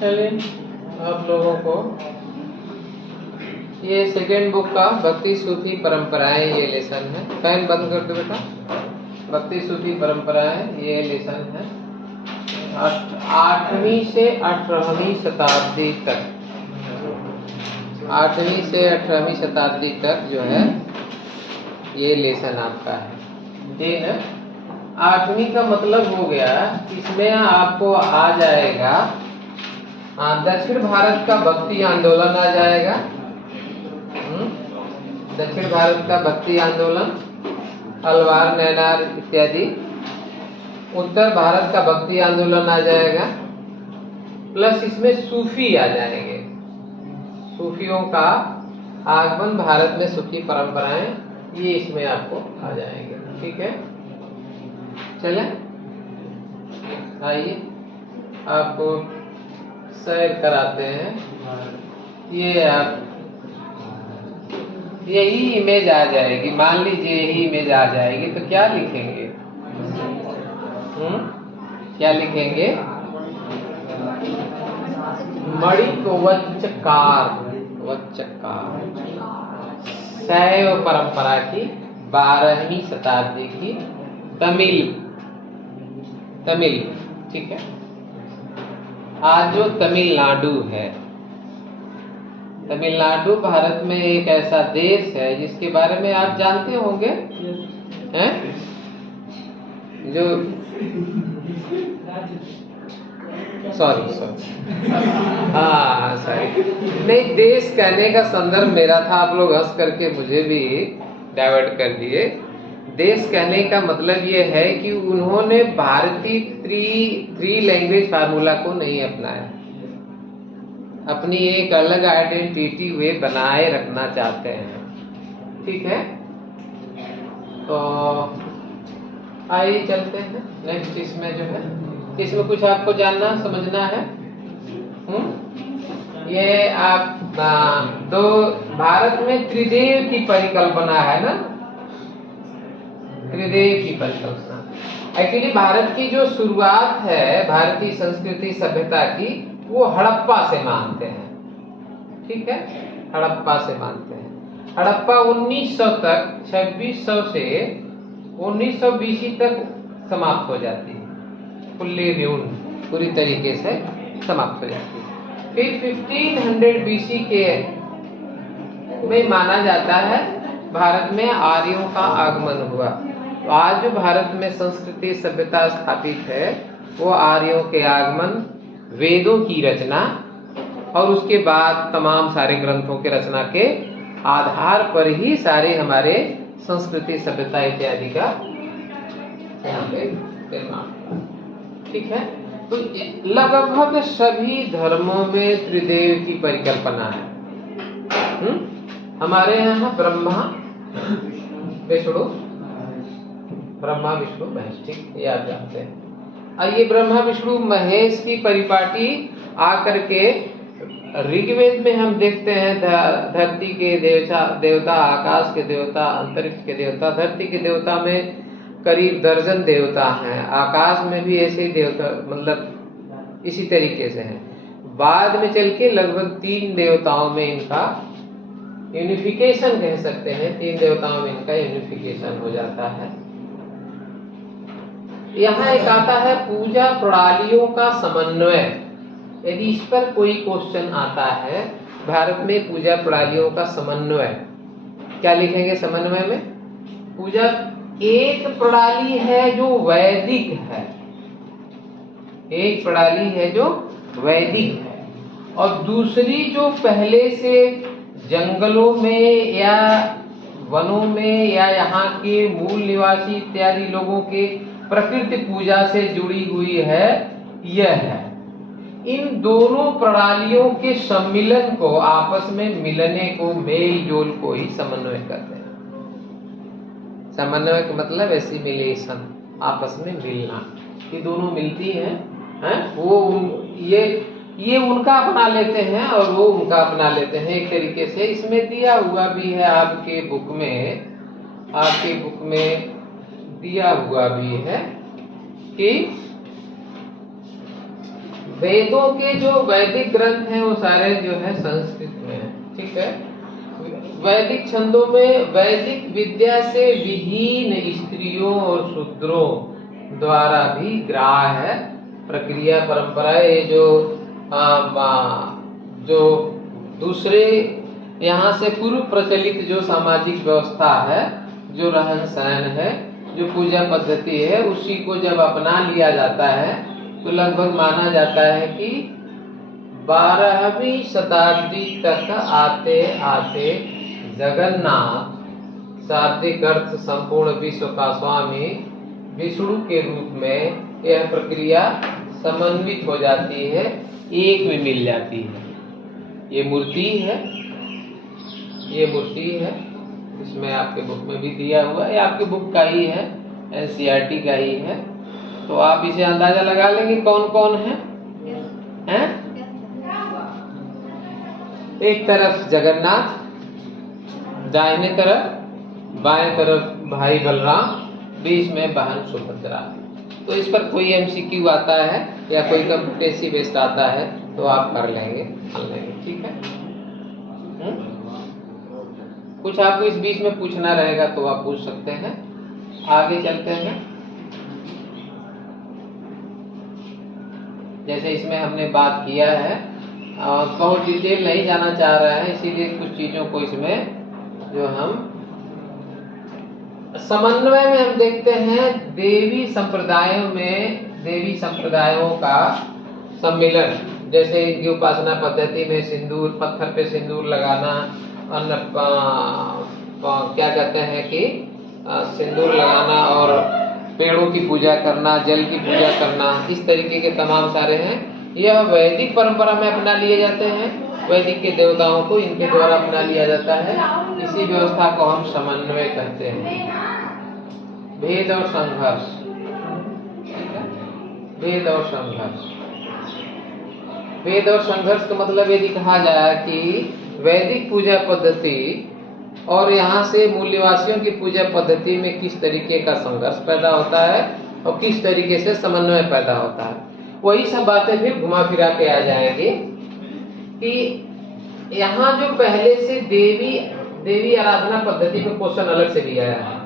चलिए आप लोगों को ये सेकेंड बुक का भक्ति सूफी परंपराएं ये लेसन है। फैन बंद कर दो बेटा। भक्ति सूफी परंपराएं ये लेसन है 8वीं से 18वीं शताब्दी तक। 8वीं से 18वीं शताब्दी तक जो है ये लेसन आपका है। ठीक है, 8वीं का मतलब हो गया इसमें आपको आ जाएगा दक्षिण भारत का भक्ति आंदोलन आ जाएगा। दक्षिण भारत का भक्ति आंदोलन, अलवार, नैनार इत्यादि। उत्तर भारत का भक्ति आंदोलन आ जाएगा, प्लस इसमें सूफी आ जाएंगे। सूफियों का आगमन, भारत में सूफी परंपराएं, ये इसमें आपको आ जाएंगे। ठीक है, चले आइए आपको सैर कराते हैं। ये आप यही इमेज आ जाएगी, मान लीजिए यही इमेज आ जाएगी तो क्या लिखेंगे? क्या लिखेंगे? मणिक वच्चकार, वच्चकार शैव परंपरा की 12वीं शताब्दी की तमिल। ठीक है, आज जो तमिलनाडु है, तमिलनाडु भारत में एक ऐसा देश है जिसके बारे में आप जानते होंगे, हैं? जो सॉरी हाँ सॉरी, नहीं, देश कहने का संदर्भ मेरा था, आप लोग हंस करके मुझे भी डाइवर्ट कर दिए। देश कहने का मतलब ये है कि उन्होंने भारतीय थ्री लैंग्वेज फार्मूला को नहीं अपनाया, अपनी एक अलग आइडेंटिटी वे बनाए रखना चाहते हैं। ठीक है, तो आइए चलते हैं नेक्स्ट। इसमें जो है, इसमें कुछ आपको जानना समझना है। ये आप दो भारत में त्रिदेव की परिकल्पना है ना, त्रिदेव की परिकल्पना। एक्चुअली भारत की जो शुरुआत है भारतीय संस्कृति सभ्यता की, वो हड़प्पा से मानते हैं। ठीक है, हड़प्पा से मानते हैं। हड़प्पा 1900 तक, 2600 से 1900 BC तक समाप्त हो जाती है, फुल्ली र्यून, पूरी तरीके से समाप्त हो जाती है। फिर 1500 BC के में माना जाता है भारत में आर्यों का आगमन हुआ। तो आज जो भारत में संस्कृति सभ्यता स्थापित है वो आर्यों के आगमन, वेदों की रचना और उसके बाद तमाम सारे ग्रंथों के रचना के आधार पर ही सारे हमारे संस्कृति सभ्यता इत्यादि का यहाँ पे निर्माण। ठीक है, तो लगभग सभी धर्मों में त्रिदेव की परिकल्पना है। हमारे यहाँ ब्रह्मा विष्णु, ब्रह्मा विष्णु महेश, ठीक, ये आप जानते हैं। और ये ब्रह्मा विष्णु महेश की परिपाटी आकर के ऋग्वेद में हम देखते हैं धरती के देवता, आकाश के देवता, अंतरिक्ष के देवता। धरती के देवता में करीब दर्जन देवता हैं, आकाश में भी ऐसे ही देवता, मतलब इसी तरीके से हैं। बाद में चल के लगभग 3 देवताओं में इनका यूनिफिकेशन कह सकते हैं, 3 देवताओं में इनका यूनिफिकेशन हो जाता है। यहाँ एक आता है पूजा प्रणालियों का समन्वय। यदि इस पर कोई क्वेश्चन आता है, भारत में पूजा प्रणालियों का समन्वय, क्या लिखेंगे समन्वय में? पूजा एक प्रणाली है जो वैदिक है, एक प्रणाली है जो वैदिक है, और दूसरी जो पहले से जंगलों में या वनों में या यहाँ के मूल निवासी इत्यादि लोगों के प्रकृति पूजा से जुड़ी हुई है, यह है। इन दोनों प्रणालियों के सम्मिलन को, आपस में मिलने को, मेल जोल को ही समन्वय कहते हैं। समन्वय का मतलब एसिमिलेशन, आपस में मिलना। ये दोनों मिलती हैं, वो ये उनका अपना लेते हैं और वो उनका अपना लेते हैं, एक तरीके से। इसमें दिया हुआ भी है आपके बुक में दिया हुआ भी है कि वेदों के जो वैदिक ग्रंथ हैं वो सारे जो है संस्कृत में है, ठीक है। वैदिक छंदों में वैदिक विद्या से विहीन स्त्रियों और शूद्रों द्वारा भी ग्राह्य प्रक्रिया परंपरा, ये जो दूसरे यहाँ से पूर्व प्रचलित जो सामाजिक व्यवस्था है, जो रहन सहन है, जो पूजा पद्धति है, उसी को जब अपना लिया जाता है तो लगभग माना जाता है कि 12वीं शताब्दी तक आते आते जगन्नाथ, शाब्दिक अर्थ संपूर्ण विश्व का स्वामी, विष्णु के रूप में यह प्रक्रिया समन्वित हो जाती है, एक में मिल जाती है। ये मूर्ति है, ये मूर्ति है, इसमें आपके बुक में भी दिया हुआ है, आपके बुक का ही है, NCERT का ही है, तो आप इसे अंदाजा लगा लेंगे कौन कौन है। हैं? एक तरफ जगन्नाथ, दाहिने तरफ बाएं तरफ भाई बलराम, बीच में बहन सुभद्रा। तो इस पर कोई MCQ आता है या कोई कॉम्पिटेंसी बेस्ड आता है तो आप कर लेंगे, ठीक है। कुछ आपको इस बीच में पूछना रहेगा तो आप पूछ सकते हैं। आगे चलते हैं। जैसे इसमें हमने बात किया है, बहुत डिटेल नहीं जाना चाह रहे हैं, इसीलिए कुछ चीजों को इसमें जो हम समन्वय में हम देखते हैं, देवी संप्रदायों का सम्मिलन। जैसे इनकी उपासना पद्धति में सिंदूर, पत्थर पे सिंदूर लगाना, क्या कहते हैं कि सिंदूर लगाना और पेड़ों की पूजा करना, जल की पूजा करना, इस तरीके के तमाम सारे हैं। यह वैदिक परंपरा में अपना लिए जाते हैं, वैदिक के देवताओं को इनके द्वारा अपना लिया जाता है। इसी व्यवस्था को हम समन्वय कहते हैं। भेद और संघर्ष, भेद और संघर्ष, वेद और संघर्ष का मतलब यदि कहा जाए कि वैदिक पूजा पद्धति और यहाँ से मूल्यवासियों की पूजा पद्धति में किस तरीके का संघर्ष पैदा होता है और किस तरीके से समन्वय पैदा होता है, वही सब बातें फिर घुमा फिरा के आ जाएंगे कि यहाँ जो पहले से देवी आराधना पद्धति पे क्वेश्चन अलग से भी आया है।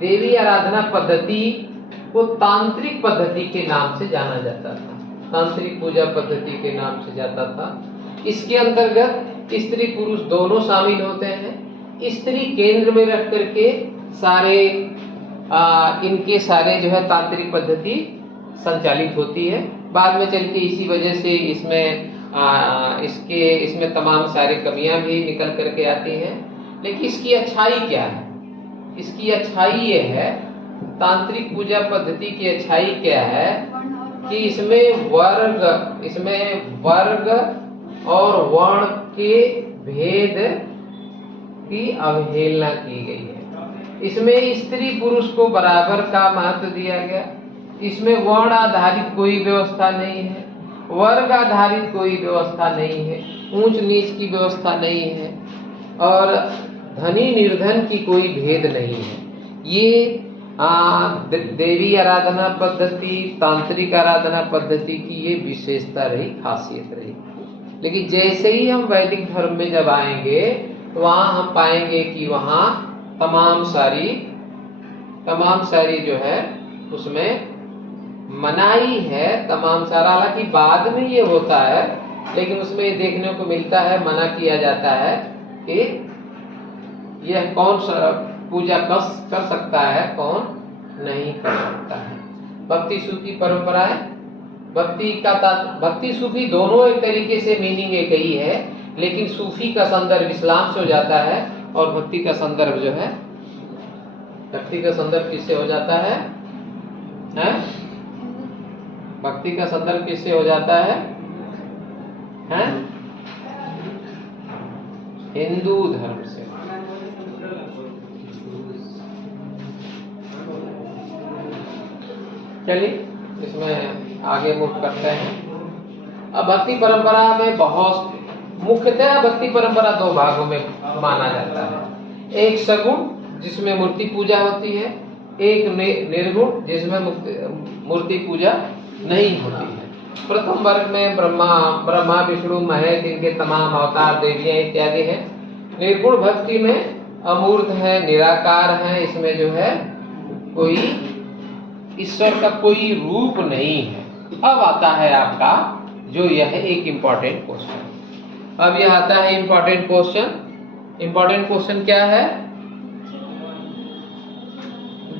देवी आराधना पद्धति को तांत्रिक पद्धति के नाम से जाना जाता था, तांत्रिक पूजा पद्धति के नाम से जाता था। इसके अंतर्गत स्त्री पुरुष दोनों शामिल होते हैं। स्त्री केंद्र में रख करके सारे इनके सारे जो है तांत्रिक पद्धति संचालित होती है। बाद में चल के इसी वजह से इसमें तमाम सारी कमियां भी निकल करके आती हैं। लेकिन इसकी अच्छाई क्या है? इसकी अच्छाई ये है, तांत्रिक पूजा पद्धति की अच्छाई क्या है कि इसमें वर्ग और वर्ण के भेद की अवहेलना की गई है। इसमें स्त्री पुरुष को बराबर का महत्व दिया गया। इसमें वर्ण आधारित कोई व्यवस्था नहीं है, वर्ग आधारित कोई व्यवस्था नहीं है, ऊंच नीच की व्यवस्था नहीं है और धनी निर्धन की कोई भेद नहीं है। ये देवी आराधना पद्धति, तांत्रिक आराधना पद्धति की ये विशेषता रही, खासियत रही। लेकिन जैसे ही हम वैदिक धर्म में जब आएंगे तो वहाँ हम पाएंगे कि वहाँ तमाम सारी जो है उसमें मनाही है, तमाम सारा। हालांकि बाद में ये होता है, लेकिन उसमें ये देखने को मिलता है, मना किया जाता है कि यह कौन सा पूजा कर सकता है, कौन नहीं कर सकता है। भक्ति सूफी परंपरा है, भक्ति सूफी दोनों एक तरीके से मीनिंग एक ही है, लेकिन सूफी का संदर्भ इस्लाम से हो जाता है और भक्ति का संदर्भ जो है, भक्ति का संदर्भ किससे हो जाता है? भक्ति का संदर्भ किससे हो जाता है? हिंदू धर्म से। चलिए इसमें आगे मूव करते हैं। अब भक्ति परंपरा में बहुत मुख्यतः भक्ति परंपरा दो भागों में माना जाता है। एक सगुण जिसमें मूर्ति पूजा होती है, एक निर्गुण जिसमें मूर्ति पूजा नहीं होती है। प्रथम वर्ग में ब्रह्मा विष्णु महेश इनके तमाम अवतार देवियां इत्यादि हैं। निर्गुण भक्ति में अमूर्त है, निराकार है, इसमें जो है कोई ईश्वर का कोई रूप नहीं है। अब आता है आपका जो यह एक इंपॉर्टेंट क्वेश्चन। अब यह आता है इंपॉर्टेंट क्वेश्चन। इंपॉर्टेंट क्वेश्चन क्या है?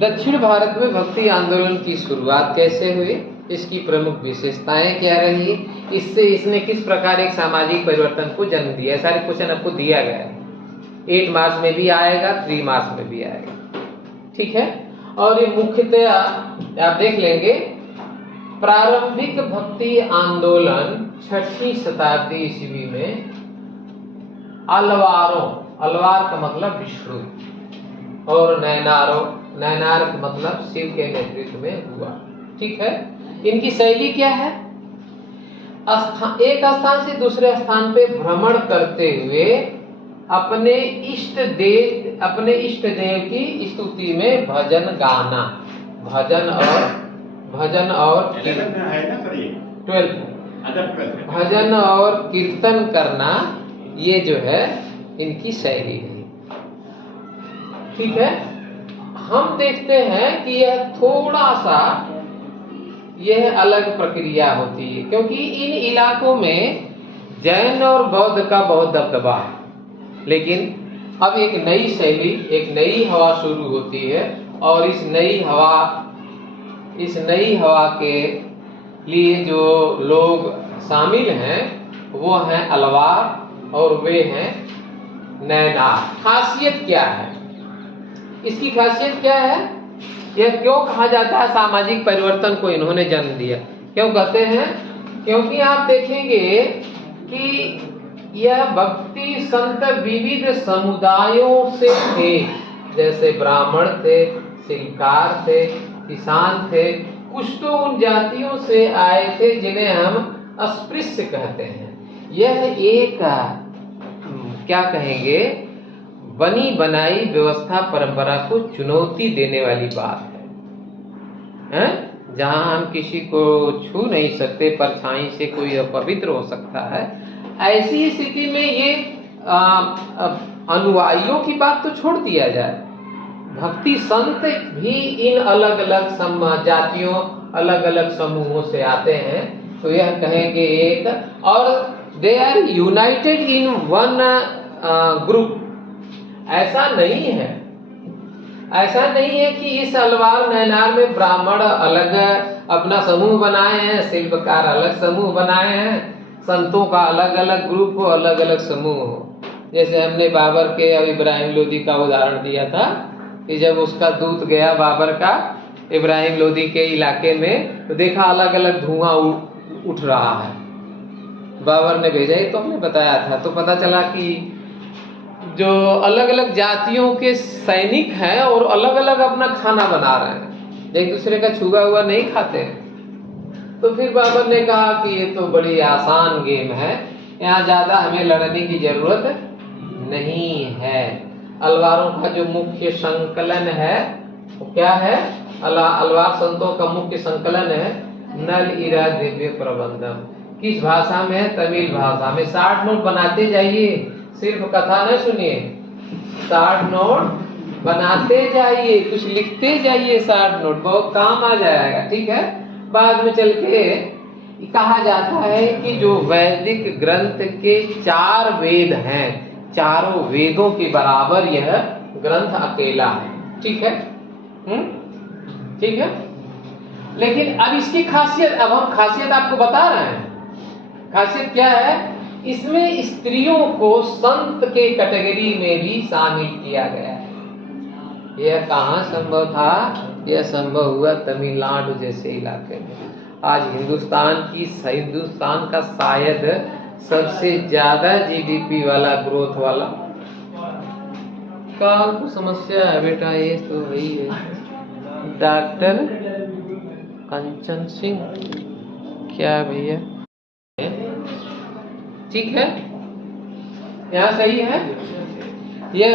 दक्षिण भारत में भक्ति आंदोलन की शुरुआत कैसे हुई, इसकी प्रमुख विशेषताएं क्या रही, इससे इसने किस प्रकार एक सामाजिक परिवर्तन को जन्म दिया। सारे क्वेश्चन आपको दिया गया है। 8 मार्क्स में भी आएगा, 3 मार्क्स में भी आएगा, ठीक है। और ये मुख्यतः आप देख लेंगे, प्रारंभिक भक्ति आंदोलन 6वीं शताब्दी ईस्वी में अलवारों, अलवार का मतलब विष्णु, और नैनार का मतलब शिव के नेतृत्व में हुआ, ठीक है। इनकी शैली क्या है? एक स्थान से दूसरे स्थान पे भ्रमण करते हुए अपने इष्ट देव की स्तुति में भजन गाना, भजन और 12 भजन और कीर्तन करना, ये जो है इनकी शैली है, ठीक है। हम देखते हैं कि यह थोड़ा सा यह अलग प्रक्रिया होती है, क्योंकि इन इलाकों में जैन और बौद्ध का बहुत दबदबा है। लेकिन अब एक नई शैली, एक नई हवा शुरू होती है, और इस नई हवा के लिए जो लोग शामिल हैं वो हैं अलवार और वे हैं नैनार। खासियत क्या है इसकी? खासियत क्या है? यह क्यों कहा जाता है सामाजिक परिवर्तन को इन्होंने जन्म दिया? क्यों कहते हैं? क्योंकि आप देखेंगे कि यह भक्ति संत विविध समुदायों से थे, जैसे ब्राह्मण थे, शिल्पकार थे, किसान थे, कुछ तो उन जातियों से आए थे जिन्हें हम अस्पृश्य कहते हैं। यह एक क्या कहेंगे, बनी बनाई व्यवस्था परंपरा को चुनौती देने वाली बात है, जहां हम किसी को छू नहीं सकते, परछाई से कोई अपवित्र हो सकता है। ऐसी स्थिति में ये अनुयायियों की बात तो छोड़ दिया जाए, भक्ति संत भी इन अलग अलग जातियों, अलग अलग समूहों से आते हैं, तो यह कहेंगे एक, और they are united in one group. ऐसा नहीं है कि इस अलवार नैनार में ब्राह्मण अलग अपना समूह बनाए हैं, शिल्पकार अलग समूह बनाए हैं, संतों का अलग अलग ग्रुप हो, अलग अलग समूह हो। जैसे हमने बाबर के अब इब्राहिम लोदी का उदाहरण दिया था कि जब उसका दूत गया बाबर का इब्राहिम लोदी के इलाके में, तो देखा अलग अलग धुआं उठ रहा है। बाबर ने भेजा, ही तो हमने बताया था। तो पता चला कि जो अलग अलग जातियों के सैनिक हैं और अलग अलग अपना खाना बना रहे हैं, एक दूसरे का छुआ हुआ नहीं खाते हैं। तो फिर बाबर ने कहा कि ये तो बड़ी आसान गेम है, यहाँ ज्यादा हमें लड़ने की जरूरत नहीं है। अलवारों का जो मुख्य संकलन है वो क्या है? अलवार संतों का मुख्य संकलन है नल इरा दिव्य प्रबंधम। किस भाषा में है? तमिल भाषा में। 60 नोट बनाते जाइए, सिर्फ कथा न सुनिए, 60 नोट बनाते जाइए, कुछ लिखते जाइए, 60 नोट बहुत काम आ जाएगा, ठीक है। बाद में चल के कहा जाता है कि जो वैदिक ग्रंथ के 4 वेद हैं, चारों वेदों के बराबर यह ग्रंथ अकेला है, ठीक है। ठीक है। लेकिन अब इसकी खासियत, अब हम खासियत आपको बता रहे हैं। खासियत क्या है? इसमें स्त्रियों को संत के कैटेगरी में भी शामिल किया गया है। यह कहाँ संभव था? यह संभव हुआ तमिलनाडु जैसे इलाके में। आज हिंदुस्तान का शायद सबसे ज्यादा जीडीपी वाला, ग्रोथ वाला। काल को समस्या है बेटा, ये तो वही है। डॉक्टर कंचन सिंह, क्या भैया? ठीक है, यहाँ सही है। यह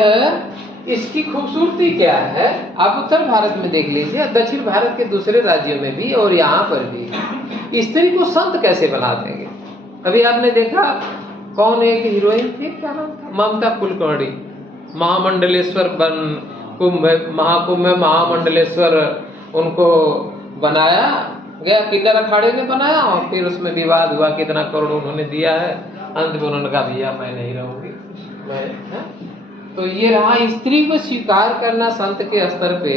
इसकी खूबसूरती क्या है? आप उत्तर भारत में देख लीजिए, दक्षिण भारत के दूसरे राज्यों में भी और यहाँ पर भी। स्त्री को संत कैसे बना देंगे? अभी आपने देखा कौन एक हीरोइन थी, क्या नाम था, ममता कुलकर्णी, महामंडलेश्वर महाकुंभ में महामंडलेश्वर उनको बनाया गया, किन्नर अखाड़े ने बनाया और फिर उसमें विवाद हुआ, कितना करोड़ उन्होंने दिया है, अंत में उन्होंने कहा भैया मैं नहीं रहूंगी मैं। तो ये रहा, स्त्री को स्वीकार करना संत के स्तर पे,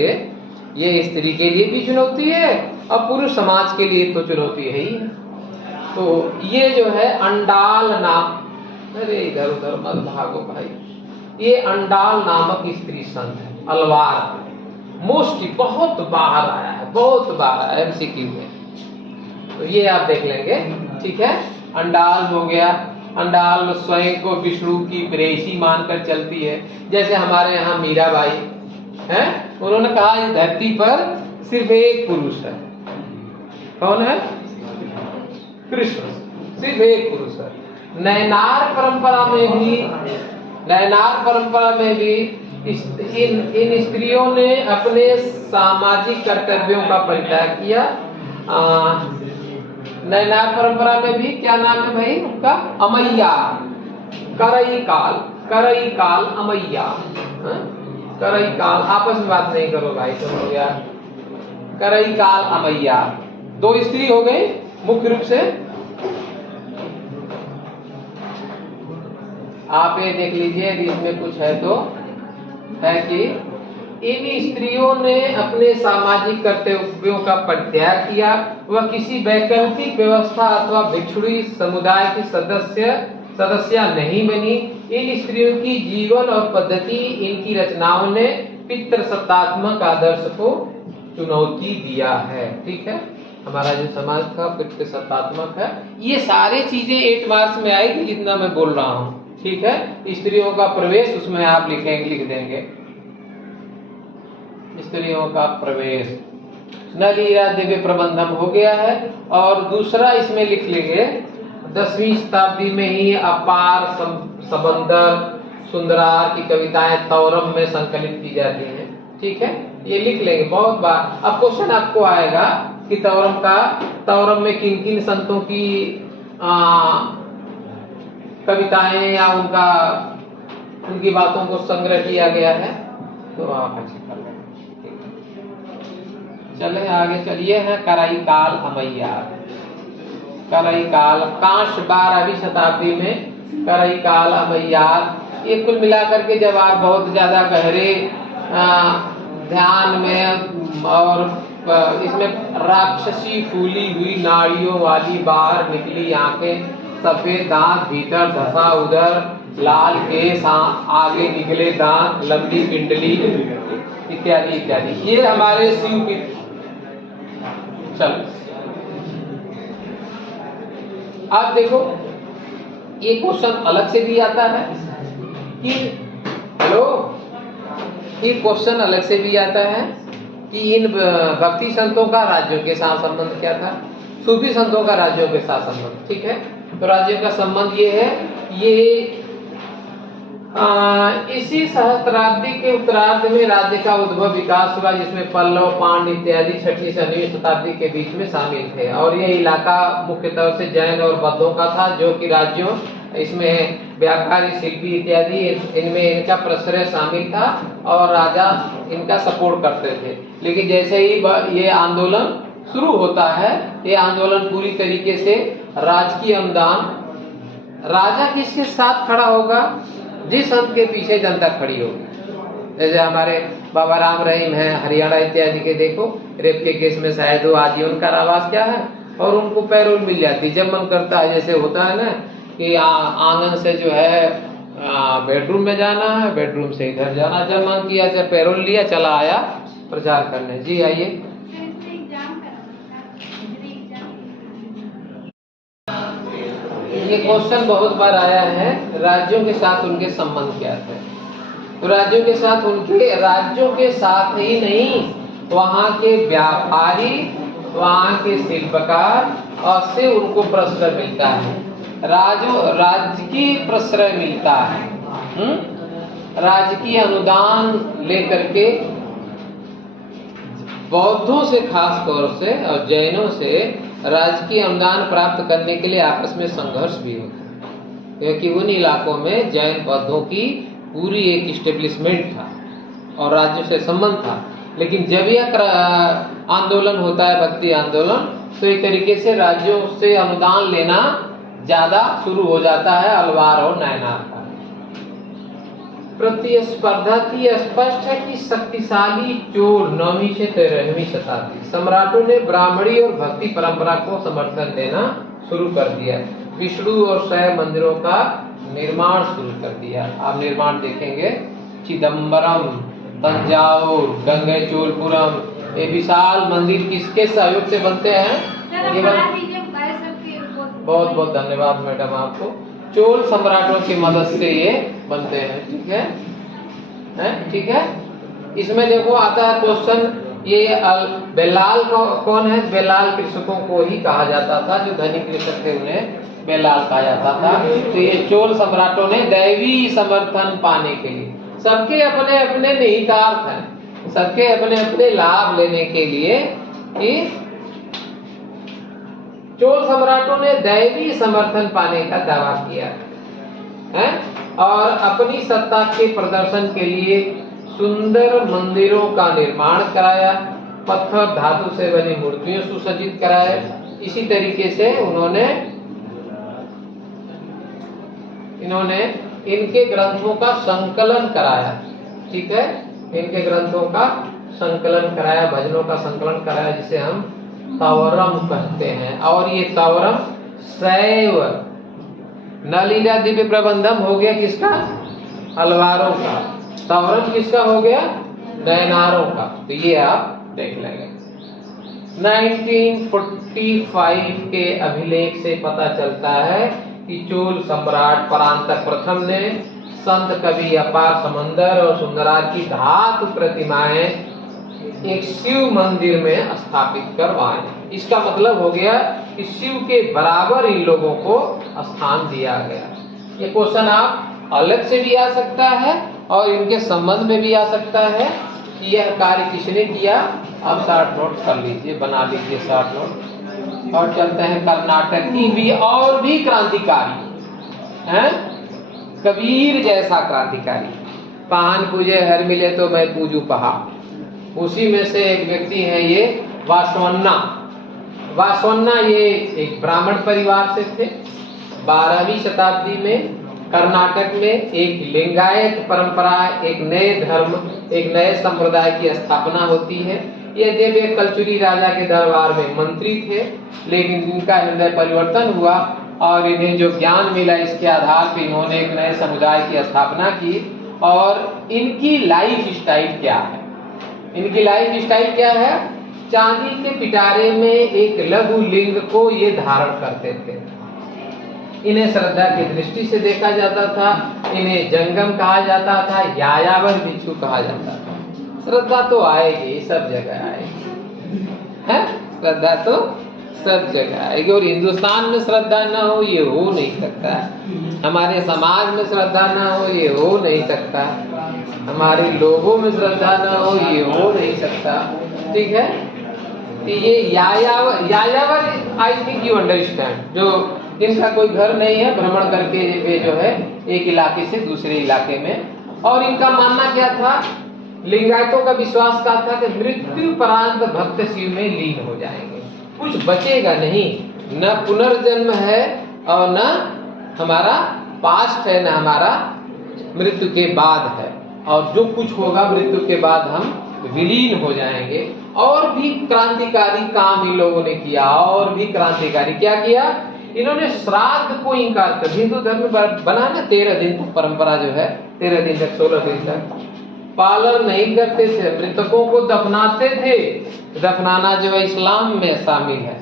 ये स्त्री के लिए भी चुनौती है और पुरुष समाज के लिए तो चुनौती है ही। तो ये जो है अंडाल नाम, अरे इधर उधर मत भागो भाई, ये अंडाल नामक स्त्री संत है, अलवार मोस्टली बहुत बाहर आया है, बहुत बाहर आया MCQ में, तो ये आप देख लेंगे, ठीक है। अंडाल हो गया, अंडाल स्वयं को विष्णु की प्रेयसी मानकर चलती है, जैसे हमारे यहाँ मीराबाई है, उन्होंने कहा इस धरती पर सिर्फ एक पुरुष है, कौन है? कृष्ण, सिर्फ एक पुरुष है। नैनार परंपरा में भी इन स्त्रियों ने अपने सामाजिक कर्तव्यों का परित्याग किया। नैनार परंपरा में भी क्या नाम है भाई उनका? अमैया, करई काल अमैया, करई काल, आपस में बात नहीं करो भाई तुम लोग यार, करई काल अमैया, दो स्त्री हो गई मुख्य रूप से। आप ये देख लीजिए यदि इसमें कुछ है तो, है कि इन स्त्रियों ने अपने सामाजिक कर्तव्यों का परित्याग किया, वह किसी वैकल्पिक व्यवस्था अथवा भिक्षुणी समुदाय की सदस्य नहीं बनी। इन स्त्रियों की जीवन और पद्धति, इनकी रचनाओं ने पितृसत्तात्मक आदर्श को चुनौती दिया है, ठीक है। हमारा जो समाज था पितृसत्तात्मक है, ये सारी चीजें 8 मार्क्स में आएगी जितना मैं बोल रहा हूँ, ठीक है। स्त्रियों का प्रवेश उसमें आप लिख देंगे, स्त्रियों का प्रवेश, नलीरा दिव्य प्रबंधम हो गया है। और दूसरा इसमें लिख लेंगे 10वीं शताब्दी में ही अपार सबंदर सुंदरार की कविताएं तौरम में संकलित की जाती हैं, ठीक है, ये लिख लेंगे बहुत बार। अब क्वेश्चन आपको आएगा कि तौरम में किन किन संतों की कविताएं या उनकी बातों को संग्रह किया गया है, तो आप अच्छे कर लेंगे। चले आगे चलिए, है करई काल अमैया, करई काल कांश 12वीं शताब्दी में करई काल अमैया। ये कुल मिलाकर के जब आप बहुत ज्यादा गहरे ध्यान में, और इसमें राक्षसी फूली हुई नाड़ियों वाली बाहर निकली आंखें, सफेद दांत, भीतर धसा उधर, लाल केस, आगे निकले दांत, लंबी पिंडली इत्यादि इत्यादि, ये हमारे शिव की। चलो आप देखो, ये क्वेश्चन अलग से भी आता है कि ये क्वेश्चन अलग से भी आता है कि इन भक्ति संतों का राज्यों के साथ संबंध क्या था, सूफी संतों का राज्यों के साथ संबंध, ठीक है। तो राज्यों का संबंध ये है, ये इसी सहस्त्राब्दी के उत्तरार्ध में राज्य का उद्भव विकास हुआ, जिसमें पल्लव, पांड्य इत्यादि 6वीं से 9वीं शताब्दी के बीच में शामिल थे। और ये इलाका मुख्य तौर से जैन और बौद्धों का था, जो कि राज्यों, इसमें व्यापारी, शिल्पी इत्यादि, इनमें इनका प्रश्रय शामिल था और राजा इनका सपोर्ट करते थे। लेकिन जैसे ही ये आंदोलन शुरू होता है, ये आंदोलन पूरी तरीके से राजकीय अनुदान, राजा किसके साथ खड़ा होगा? जिस संत के पीछे जनता खड़ी होगी। जैसे हमारे बाबा राम रहीम हैं हरियाणा इत्यादि के, देखो रेप के केस में शायद वो आजीवन कारावास क्या है, और उनको पैरोल मिल जाती जब मन करता है। जैसे होता है ना कि आंगन से जो है बेडरूम में जाना है, बेडरूम से इधर जाना, जब मन किया चाहे पैरोल लिया, चला आया प्रचार करने। जी आइए। ये क्वेश्चन बहुत बार आया है, राज्यों के साथ उनके संबंध क्या थे। तो राज्यों के साथ ही नहीं, वहाँ के व्यापारी, वहाँ के शिल्पकार, और से उनको प्रश्रय मिलता है, राजकीय प्रश्रय मिलता है, राजकीय अनुदान लेकर के बौद्धों से खास तौर से और जैनों से राजकीय अनुदान प्राप्त करने के लिए आपस में संघर्ष भी होता है, क्योंकि उन इलाकों में जैन बौद्धों की पूरी एक इस्टेब्लिशमेंट था और राज्य से संबंध था। लेकिन जब यह आंदोलन होता है, भक्ति आंदोलन, तो एक तरीके से राज्यों से अनुदान लेना ज्यादा शुरू हो जाता है अलवार और नयनार का। प्रतिस्पर्धा की स्पष्ट है कि शक्तिशाली चोल 9वीं से 13वीं शताब्दी सम्राटों ने ब्राह्मणी और भक्ति परंपरा को समर्थन देना शुरू कर दिया। विष्णु और शैव मंदिरों का निर्माण शुरू कर दिया। आप निर्माण देखेंगे, चिदम्बरम, तंजावुर, गंगेचोलपुरम, ये विशाल मंदिर किसके सहयोग से बनते हैं? बहुत बहुत धन्यवाद मैडम आपको। चोल सम्राटों की मदद से ये बनते हैं। ठीक है, ठीक है। इसमें देखो आता है क्वेश्चन, ये बेलाल कौन है? बेलाल कृषकों को ही कहा जाता था, जो धनी कृषक थे उन्हें बेलाल कहा जाता था। तो ये चोल सम्राटों ने दैवी समर्थन पाने के लिए, सबके अपने अपने निहितार्थ हैं, सबके अपने अपने लाभ लेने के लिए, कि चोल सम्राटों ने दैवी समर्थन पाने का दावा किया है और अपनी सत्ता के प्रदर्शन के लिए सुंदर मंदिरों का निर्माण कराया, पत्थर धातु से बनी मूर्तियों सुसज्जित कराए। इसी तरीके से इन्होंने इनके ग्रंथों का संकलन कराया। ठीक है, इनके ग्रंथों का संकलन कराया, भजनों का संकलन कराया, जिसे हम तवरम कहते हैं। और ये तवरम शैव नलीला दिव्य प्रबंधम हो गया किसका? अलवारों का। तवरम किसका हो गया? नयनारों का। तो ये आप देख लेंगे। 1945 के अभिलेख से पता चलता है कि चोल सम्राट परांतक प्रथम ने संत कवि अपार समंदर और सुंदरार की धातु प्रतिमाएं एक शिव मंदिर में स्थापित करवाए। इसका मतलब हो गया कि शिव के बराबर इन लोगों को स्थान दिया गया। ये क्वेश्चन आप अलग से भी आ सकता है और इनके संबंध में भी आ सकता है कि यह कार्य किसने किया। आप शॉर्ट नोट कर लीजिए, बना लीजिए शॉर्ट नोट। और चलते हैं कर्नाटक की भी और भी क्रांतिकारी हैं, कबीर जैसा क्रांतिकारी। पान पूजे हर मिले तो मैं पूजू पहाड़, उसी में से एक व्यक्ति है ये वासवन्ना। वासवन्ना ये एक ब्राह्मण परिवार से थे। 12वीं शताब्दी में कर्नाटक में एक लिंगायत परंपरा, एक नए धर्म, एक नए संप्रदाय की स्थापना होती है। ये देव एक कलचुरी राजा के दरबार में मंत्री थे, लेकिन इनका हृदय परिवर्तन हुआ और इन्हें जो ज्ञान मिला, इसके आधार पर इन्होंने एक नए समुदाय की स्थापना की। और इनकी लाइफ स्टाइल क्या है? इनकी लाइफ स्टाइल क्या है? चांदी के पिटारे में एक लघु लिंग को ये धारण करते थे। इन्हें श्रद्धा की दृष्टि से देखा जाता था। इन्हें जंगम कहा जाता था, यायावर भिक्षु कहा जाता था। श्रद्धा तो आएगी, सब जगह आएगी, है? श्रद्धा तो सब जगह आएगी। और हिंदुस्तान में श्रद्धा न हो ये हो नहीं सकता। हमारे समाज में श्रद्धा न हो ये हो नहीं सकता। हमारे लोगों में श्रद्धा न हो ये हो नहीं सकता। ठीक है, ये यायावर आई थिंक यू अंडरस्टैंड, जो जिनका कोई घर नहीं है, भ्रमण करके वे जो है एक इलाके से दूसरे इलाके में। और इनका मानना क्या था? लिंगायतों का विश्वास क्या था कि मृत्यु परांत भक्त शिव में लीन हो जाएंगे, कुछ बचेगा नहीं, न पुनर्जन्म है और न हमारा पास्ट है, न हमारा मृत्यु के बाद है। और जो कुछ होगा मृत्यु के बाद हम विलीन हो जाएंगे। और भी क्रांतिकारी काम इन लोगों ने किया, और भी क्रांतिकारी क्या किया? इन्होंने श्राद्ध को इंकार कर, हिंदू धर्म बना ना 13 दिन तक परंपरा जो है, 13 दिन तक 16 दिन तक पालन नहीं करते थे, मृतकों को दफनाते थे। दफनाना जो है इस्लाम में शामिल है,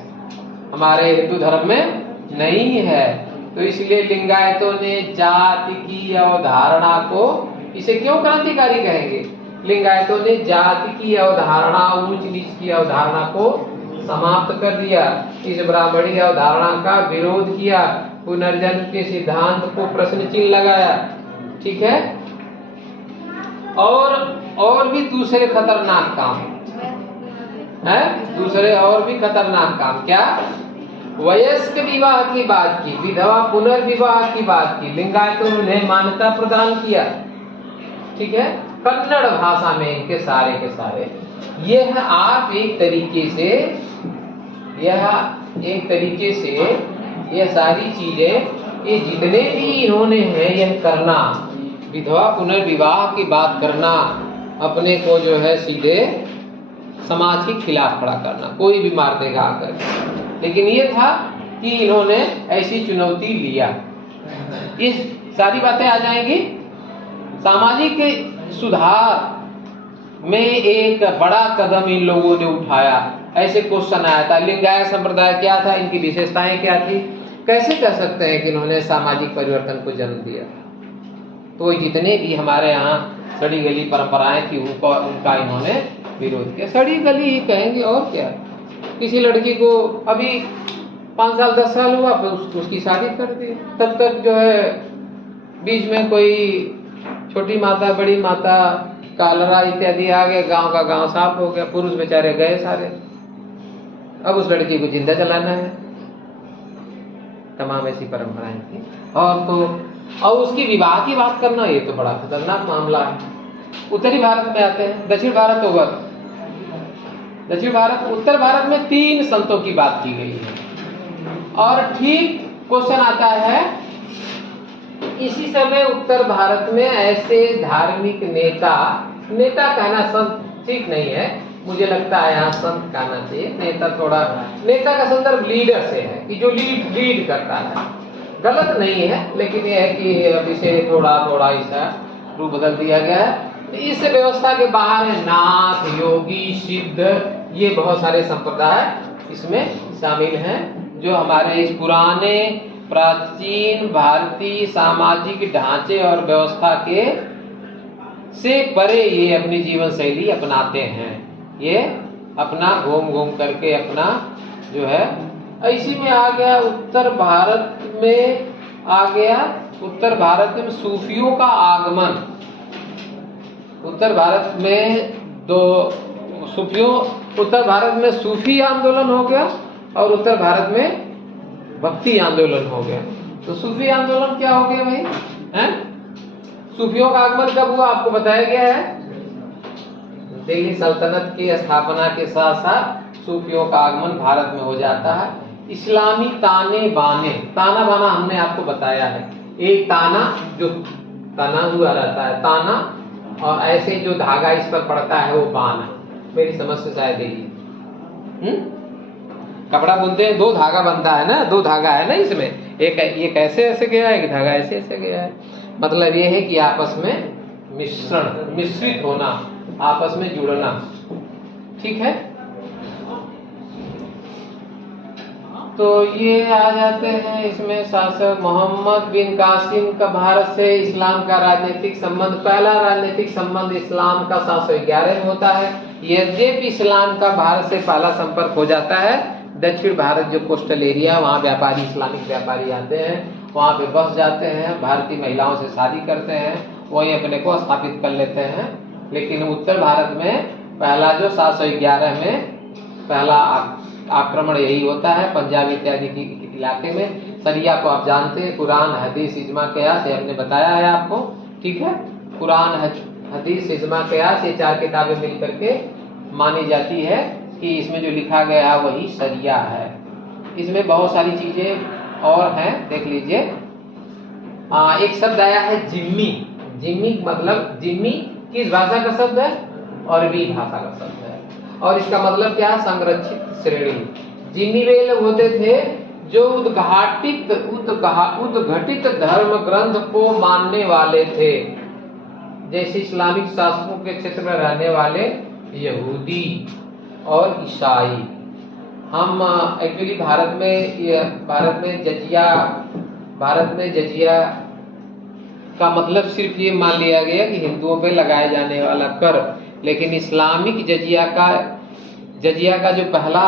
हमारे हिंदू धर्म में नहीं है। तो इसलिए लिंगायतों ने जाति की अवधारणा को, इसे क्यों क्रांतिकारी कहेंगे? लिंगायतों ने जाति की अवधारणा, ऊंच नीच की अवधारणा को समाप्त कर दिया। इस ब्राह्मणी अवधारणा का विरोध किया, पुनर्जन्म के सिद्धांत को प्रश्न चिन्ह लगाया। ठीक है, और भी दूसरे खतरनाक काम है, दूसरे और भी खतरनाक काम क्या? वयस्क विवाह की बात की, विधवा पुनर्विवाह की बात की, लिंगायतों ने उन्हें मान्यता प्रदान किया। ठीक है, कन्नड़ भाषा में इनके सारे के सारे यह आप एक तरीके से यह सारी चीजें, ये जितने भी इन्होंने हैं यह करना, विधवा पुनर्विवाह की बात करना, अपने को जो है सीधे समाज के खिलाफ खड़ा करना, कोई भी मार देगा आकर। लेकिन ये था कि इन्होंने ऐसी चुनौती लिया। इस सारी बातें आ जाएंगी। सामाजिक सुधार में एक बड़ा कदम इन लोगों ने उठाया। ऐसे क्वेश्चन आया था, लिंगायत संप्रदाय क्या था, इनकी विशेषताएं क्या थी, कैसे कह सकते हैं कि इन्होंने सामाजिक परिवर्तन को जन्म दिया। तो जितने भी हमारे यहाँ सड़ी गली परंपराएं थी उनका इन्होंने विरोध किया। सड़ी गली ही कहेंगे और क्या। किसी लड़की को अभी 5 साल 10 साल हुआ फिर उसकी शादी कर दी, तब तक जो है बीच में कोई छोटी माता बड़ी माता कालरा इत्यादि आ गए, गांव का गांव साफ हो गया, पुरुष बेचारे गए सारे। अब उस लड़की को जिंदा जलाना है। तमाम ऐसी परंपराएं थी। और उसकी विवाह की बात करना, ये तो बड़ा खतरनाक मामला है। उत्तरी भारत में आते हैं, दक्षिण भारत होगा। दक्षिण भारत, उत्तर भारत में 3 संतों की बात की गई है। और ठीक क्वेश्चन आता है, इसी समय उत्तर भारत में ऐसे धार्मिक नेता कहना संत ठीक नहीं है, मुझे लगता है यहाँ संत कहना चाहिए। नेता का संदर्भ लीडर से है कि जो लीड करता है। गलत नहीं है, लेकिन यह है कि अब इसे थोड़ा ऐसा रूप बदल दिया गया है। इस व्यवस्था के बाहर है नाथ, योगी, सिद्ध, ये बहुत सारे संप्रदाय इसमें शामिल हैं, जो हमारे इस पुराने प्राचीन भारतीय सामाजिक ढांचे और व्यवस्था के से परे ये अपनी जीवन शैली अपनाते हैं। ये अपना घूम करके अपना जो है ऐसी में आ गया। उत्तर भारत में सूफियों का आगमन। उत्तर भारत में सूफी आंदोलन हो गया और उत्तर भारत में भक्ति आंदोलन हो गया। तो सूफी आंदोलन क्या हो गया भाई, हैं? सूफियों का आगमन कब हुआ आपको बताया गया है। दिल्ली सल्तनत की स्थापना के साथ साथ सूफियों का आगमन भारत में हो जाता है। इस्लामी ताना बाना हमने आपको बताया है। एक ताना जो तना हुआ रहता है, ताना, और ऐसे जो धागा इस पर पड़ता है वो बाना। मेरी समझ से शायद यही कपड़ा बुनते हैं, 2 धागा बनता है ना, 2 धागा है ना इसमें, एक ऐसे गया है, एक धागा ऐसे गया है। मतलब ये है कि आपस में मिश्रित होना, आपस में जुड़ना। ठीक है, तो ये आ जाते हैं इसमें। शासक मोहम्मद बिन कासिम का भारत से इस्लाम का राजनीतिक संबंध, पहला राजनीतिक संबंध इस्लाम का 711 में होता है। यद्यपि इस्लाम का भारत से पहला संपर्क हो जाता है दक्षिण भारत जो कोस्टल एरिया, वहाँ व्यापारी, इस्लामिक व्यापारी आते हैं, वहाँ पे बस जाते हैं, भारतीय महिलाओं से शादी करते हैं, वहीं अपने को स्थापित कर लेते हैं। लेकिन उत्तर भारत में पहला जो 711 में पहला आक्रमण यही होता है, पंजाब इत्यादि के इलाके में। शरिया को आप जानते हैं, कुरान, हदीस, इजमा, कयास, ये हमने बताया है आपको। ठीक है, कुरान, हदीस, इजमा, कयास, ये 4 किताबें मिलकर के मानी जाती है कि इसमें जो लिखा गया है वही शरिया है। इसमें बहुत सारी चीजें और हैं, देख लीजिए। एक शब्द आया है जिम्मी। जिम्मी मतलब, जिम्मी किस भाषा का शब्द है? अरबी भाषा का शब्द है। और इसका मतलब क्या है? संरक्षित श्रेणी। जिम्मी वे लोग होते थे जो उद्घटित धर्म ग्रंथ को मानने वाले थे, जैसे इस्लामिक शासकों के क्षेत्र में रहने वाले यहूदी और ईसाई। हम एक्चुअली भारत में जजिया का मतलब सिर्फ ये मान लिया गया कि हिंदुओं पे लगाए जाने वाला कर, लेकिन इस्लामिक जजिया का जो पहला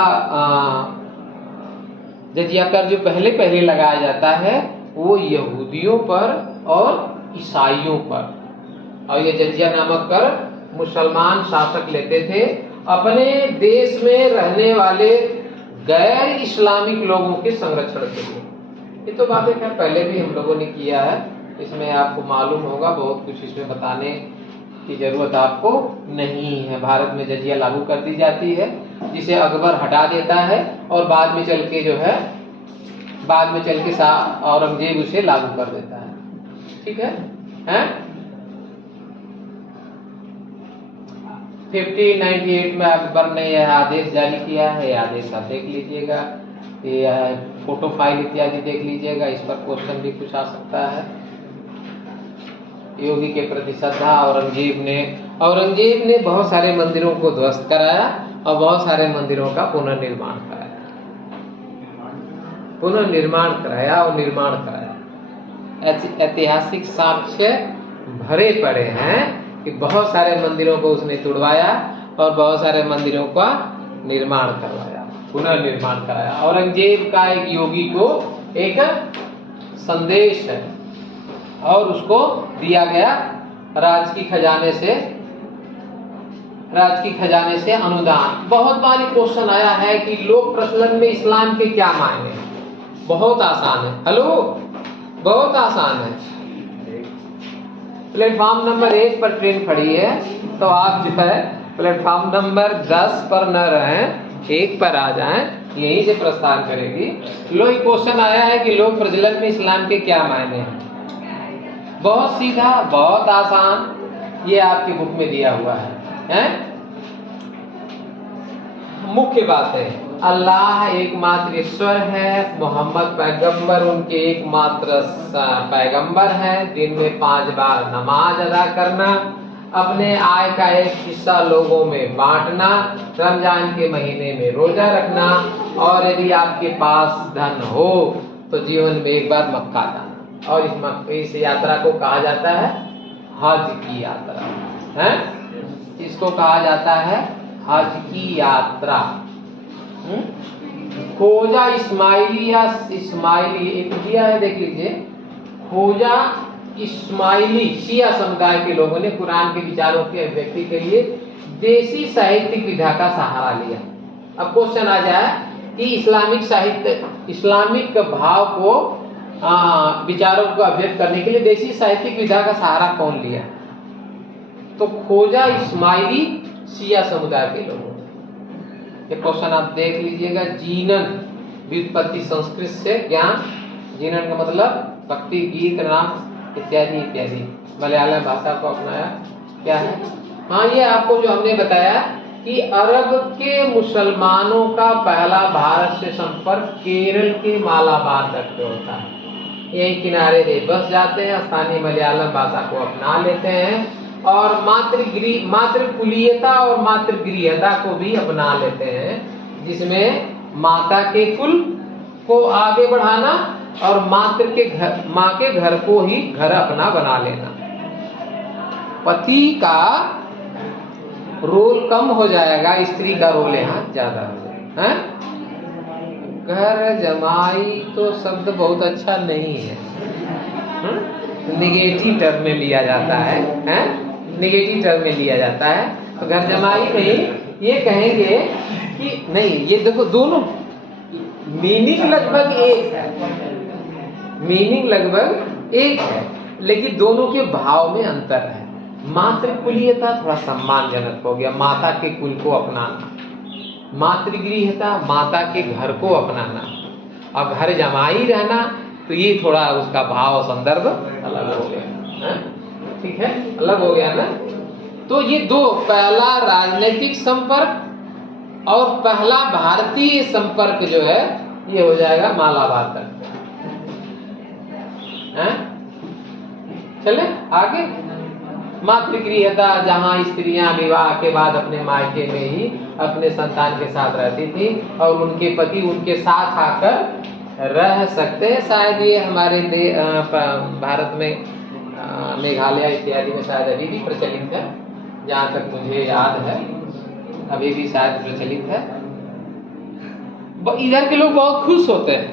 जजिया कर जो पहले लगाया जाता है वो यहूदियों पर और ईसाइयों पर। और ये जजिया नामक कर मुसलमान शासक लेते थे अपने देश में रहने वाले गैर इस्लामिक लोगों के संरक्षण के लिए। ये तो बातें खैर पहले भी हम लोगों ने किया है, इसमें आपको मालूम होगा, बहुत कुछ इसमें बताने की जरूरत आपको नहीं है। भारत में जजिया लागू कर दी जाती है, जिसे अकबर हटा देता है और बाद में चल के औरंगजेब उसे लागू कर देता है। ठीक है, हैं? 1598 में अकबर ने यह आदेश जारी किया है। यह आदेश आप देख लीजिएगा, ये फोटो फाइल इत्यादि देख लीजिएगा, इस पर क्वेश्चन भी कुछ आ सकता है। योगी के प्रति श्रद्धा। औरंगजेब ने बहुत सारे मंदिरों को ध्वस्त कराया और बहुत सारे मंदिरों का पुनर्निर्माण कराया और निर्माण कराया। ऐतिहासिक साक्ष्य भरे पड़े हैं कि बहुत सारे मंदिरों को उसने तुड़वाया और बहुत सारे मंदिरों का निर्माण करवाया, पुनर्निर्माण कराया। औरंगजेब का एक योगी को एक संदेश है और उसको दिया गया राज की खजाने से अनुदान। बहुत बार क्वेश्चन आया है कि लोक प्रचलन में इस्लाम के क्या मायने हैं। बहुत आसान है। हेलो, बहुत आसान है। प्लेटफॉर्म नंबर 1 पर ट्रेन खड़ी है, तो आप जो है प्लेटफॉर्म नंबर 10 पर न रहें, 1 पर आ जाएं, यहीं से प्रस्थान करेगी। क्वेश्चन आया है कि लोक प्रचलन में इस्लाम के क्या मायने हैं। बहुत सीधा, बहुत आसान, ये आपकी बुक में दिया हुआ है? मुख्य बात है, अल्लाह एकमात्र ईश्वर है, मोहम्मद पैगंबर उनके एकमात्र पैगंबर है, दिन में 5 बार नमाज अदा करना, अपने आय का एक हिस्सा लोगों में बांटना, रमजान के महीने में रोजा रखना, और यदि आपके पास धन हो तो जीवन में एक बार मक्का जाना। और इस यात्रा को कहा जाता है हज की यात्रा, है? इसको कहा जाता है हज की यात्रा। खोजा इस्माइली एक दिया है, देख लीजिए। खोजा इस्माइली शिया समुदाय के लोगों ने कुरान के विचारों के अभिव्यक्ति के लिए देसी साहित्यिक विधा का सहारा लिया। अब क्वेश्चन आ जाए कि इस्लामिक भाव को विचारों को अभिव्यक्त करने के लिए देसी साहित्यिक विधा का सहारा कौन लिया? तो खोजा इस्माइली शिया समुदाय के लोगों ने। ये क्वेश्चन आप देख लीजिएगा। जीनन व्युत्पत्ति संस्कृत से ज्ञान, जीनन का मतलब भक्ति, गीत, नाम इत्यादि इत्यादि। मलयालम भाषा को अपनाया। क्या है? हाँ, ये आपको जो हमने बताया कि अरब के मुसलमानों का पहला भारत से संपर्क केरल के मालाबार तक पे होता है। यही किनारे से बस जाते हैं, स्थानीय मलयालम भाषा को अपना लेते हैं और मातृकुलीयता और मातृगृहता को भी अपना लेते हैं, जिसमें माता के कुल को आगे बढ़ाना और माँ के घर को ही घर अपना बना लेना। पति का रोल कम हो जाएगा, स्त्री का रोल यहाँ ज्यादा हो जाएगा। घर जमाई तो शब्द बहुत अच्छा नहीं है, निगेटिव टर्म में लिया जाता है, निगेटिव टर्म में लिया जाता है। तो घर जमाई में ये कहेंगे कि नहीं, ये देखो दोनों मीनिंग लगभग एक है, लेकिन दोनों के भाव में अंतर है। मातृकुलीयता थोड़ा सम्मानजनक हो गया, माता के कुल को अपनाना। मातृगृहता माता के घर को अपनाना, और घर जमाई रहना, तो ये थोड़ा उसका भाव संदर्भ अलग हो गया। ठीक है, अलग हो गया ना। तो ये दो, पहला राजनीतिक संपर्क और पहला भारतीय संपर्क जो है ये हो जाएगा मालाबार तक। चले आगे। मातृगृहता, जहाँ स्त्रियां विवाह के बाद अपने मायके में ही अपने संतान के साथ रहती थी और उनके पति उनके साथ आकर रह सकते हैं। शायद ये हमारे भारत में मेघालय इत्यादि में शायद अभी भी प्रचलित है, जहाँ तक मुझे याद है अभी भी शायद प्रचलित है। इधर के लोग बहुत खुश होते हैं,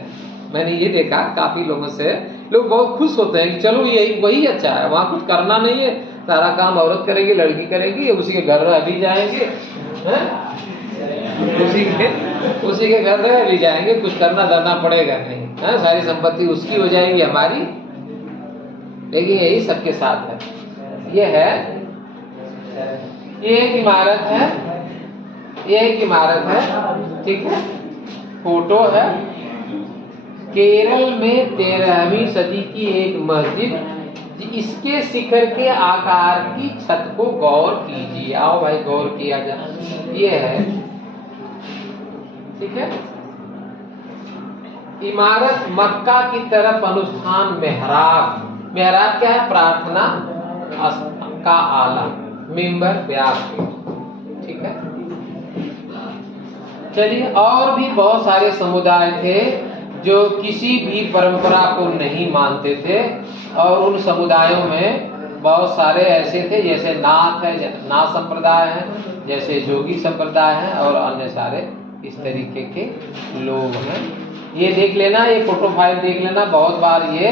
मैंने ये देखा काफी लोगों से, लोग बहुत खुश होते हैं कि चलो यही वही अच्छा है, वहाँ कुछ करना नहीं है, सारा काम औरत करेगी, लड़की करेगी, उसी के घर अभी जाएंगे, उसी के उसी के घर रह भी जाएंगे, कुछ करना धरना पड़ेगा नहीं, हाँ सारी संपत्ति उसकी हो जाएगी, हमारी। लेकिन यही सबके साथ है। ये है, ये एक इमारत है, ये एक इमारत है, ठीक है, फोटो है। केरल में 13वीं सदी की एक मस्जिद, इसके शिखर के आकार की छत को गौर कीजिए। आओ भाई गौर किया जाए। ये है, ठीक है। इमारत मक्का की तरफ अनुष्ठान मेहराब। मेहराब क्या है? प्रार्थना का आला, मिंबर, व्यासपीठ, ठीक है। चलिए, और भी बहुत सारे समुदाय थे जो किसी भी परंपरा को नहीं मानते थे, और उन समुदायों में बहुत सारे ऐसे थे, जैसे नाथ है, नाथ संप्रदाय है, जैसे जोगी संप्रदाय है, और अन्य सारे इस तरीके के लोग हैं। ये देख लेना, ये फोटो फाइल देख लेना, बहुत बार ये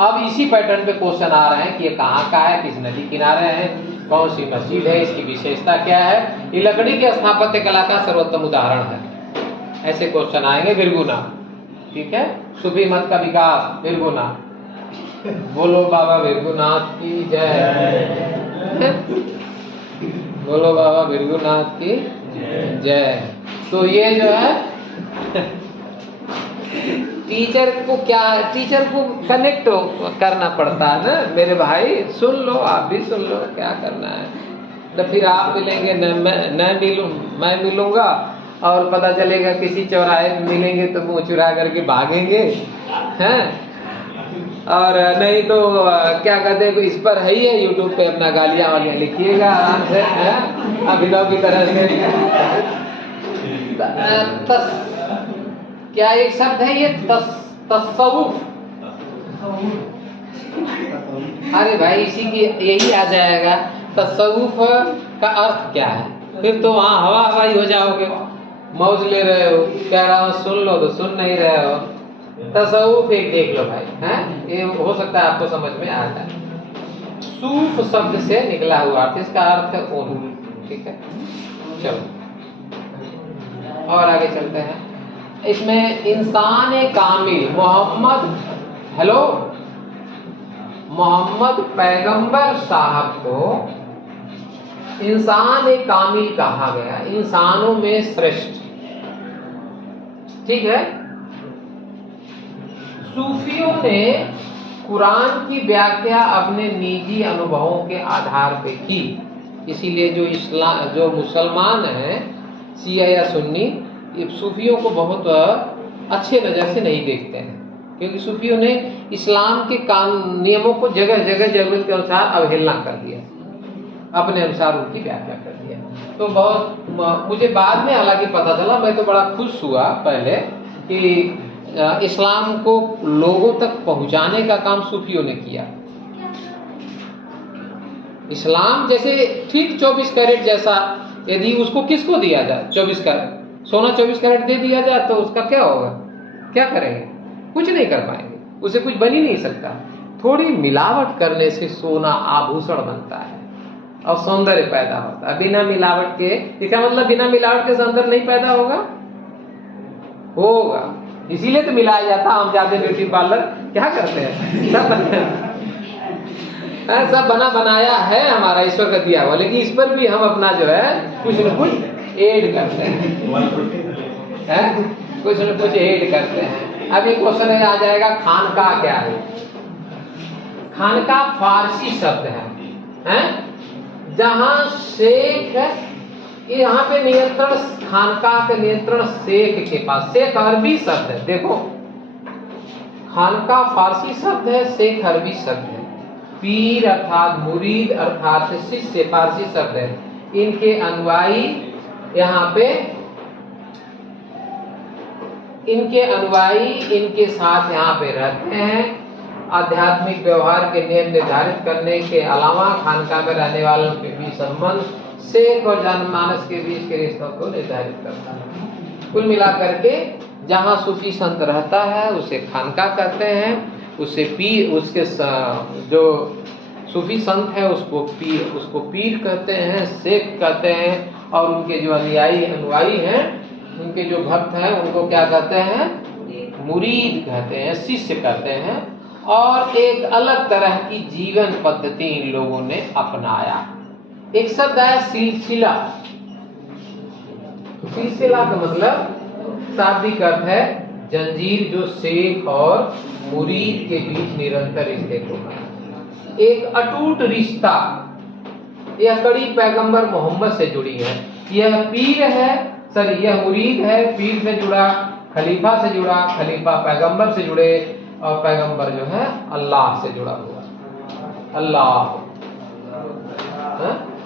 अब इसी पैटर्न पे क्वेश्चन आ रहे हैं कि ये कहाँ का है, किस नदी किनारे है, कौन सी मस्जिद है, इसकी विशेषता क्या है। ये लकड़ी के स्थापत्य कला का सर्वोत्तम उदाहरण है। ऐसे क्वेश्चन आएंगे। भृगुनाथ, ठीक है, सूफी मत का विकास, भृगुनाथ। बोलो बाबा भृगुनाथ की जय, बोलो बाबा भृगुनाथ की जय। तो ये जो है टीचर को क्या, टीचर को कनेक्ट करना पड़ता है ना मेरे भाई। सुन लो, आप भी सुन लो, क्या करना है। तो फिर आप मिलेंगे, मैं मिलूंगा, और पता चलेगा किसी चौराहे में मिलेंगे तो मुंह चुरा करके भागेंगे, हैं। और नहीं तो क्या कहते हैं, इस पर है ही है, यूट्यूब पे अपना गालियां वालियां लिखिएगा आराम से, अभिनव की तरह से। क्या एक शब्द है ये, तस्सवुफ। अरे भाई इसी की यही आ जाएगा। तस्सवुफ का अर्थ क्या है? फिर तो वहाँ हवा हवाई हो जाओगे, मौज ले रहे हो, कह रहा हूँ सुन लो तो सुन नहीं रहे हो। तस्सवुफ एक देख लो भाई, हैं, ये हो सकता है आपको समझ में आ जाए। सूफ शब्द से निकला हुआ अर्थ, इसका अर्थ है ऊन, ठीक है। चलो और आगे चलते हैं। इसमें इंसान कामिल मोहम्मद, हेलो, मोहम्मद पैगंबर साहब को इंसान कामिल कहा गया, इंसानों में श्रेष्ठ, ठीक है। सूफियों ने कुरान की व्याख्या अपने निजी अनुभवों के आधार पे की, इसीलिए जो मुसलमान हैं, शिया या सुन्नी, ये सूफियों को बहुत अच्छे नज़र से नहीं देखते हैं, क्योंकि सूफियों ने इस्लाम के नियमों को जगह जगह जरूरत के अनुसार अवहेलना कर दिया, अपने अनुसार उनकी व्याख्या कर दिया। तो बहुत मुझे बाद में हालांकि पता चला, मैं तो बड़ा खुश हुआ पहले कि इस्लाम को लोगों तक पहुंचाने का काम सूफियों ने किया। इस्लाम जैसे ठीक 24 कैरेट जैसा, यदि उसको किसको दिया जाए, 24 कैरेट सोना 24 कैरेट दे दिया जाए तो उसका क्या होगा, क्या करेंगे? कुछ नहीं कर पाएंगे, उसे कुछ बन ही नहीं सकता। थोड़ी मिलावट करने से सोना आभूषण बनता है और सौंदर्य पैदा होता है। बिना मिलावट के, इसका मतलब बिना मिलावट के सौंदर्य नहीं पैदा होगा, होगा। इसीलिए तो मिलाया जाता। हम जाते ब्यूटी पार्लर, क्या करते हैं, सब बना बनाया है हमारा, ईश्वर का दिया हुआ, लेकिन इस पर भी हम अपना जो है कुछ न कुछ ऐड करते हैं, कुछ न कुछ ऐड करते हैं। अभी क्वेश्चन आ जाएगा, खानकाह क्या है? खानकाह फारसी शब्द है, जहां शेख, यहाँ पे नियंत्रण, खानकाह का नियंत्रण शेख के पास। शेख अरबी शब्द है, देखो, खानकाह फारसी शब्द है, शेख अरबी शब्द है। पीर अर्थात मुरीद अर्थात शिष्य फारसी शब्द है। इनके अनुयायी यहाँ पे, इनके अनुयायी इनके साथ यहाँ पे रहते हैं। आध्यात्मिक व्यवहार के नियम निर्धारित करने के अलावा खानकाह में रहने वालों के बीच संबंध शेख और जनमानस के बीच के रिश्तों को निर्धारित करता है। कुल मिलाकर के जहाँ सूफी संत रहता है उसे खानकाह कहते हैं, उसे पीर, उसके जो सूफी संत है उसको पीर कहते हैं, शेख कहते हैं, और उनके जो अनुयायी हैं उनके जो भक्त हैं उनको क्या कहते हैं? मुरीद कहते हैं, शिष्य कहते हैं। और एक अलग तरह की जीवन पद्धति इन लोगों ने अपनाया। एक शब्द आया सिलसिला। सिलसिला का मतलब शाब्दिक अर्थ है जंजीर, जो शेख और मुरीद के बीच निरंतर रिश्ते को है। एक अटूट रिश्ता। यह कड़ी पैगंबर मोहम्मद से जुड़ी है। यह पीर है, यह मुरीद है, पीर से जुड़ा, खलीफा से जुड़ा, खलीफा पैगंबर से जुड़े, और पैगंबर जो है अल्लाह से जुड़ा हुआ। अल्लाह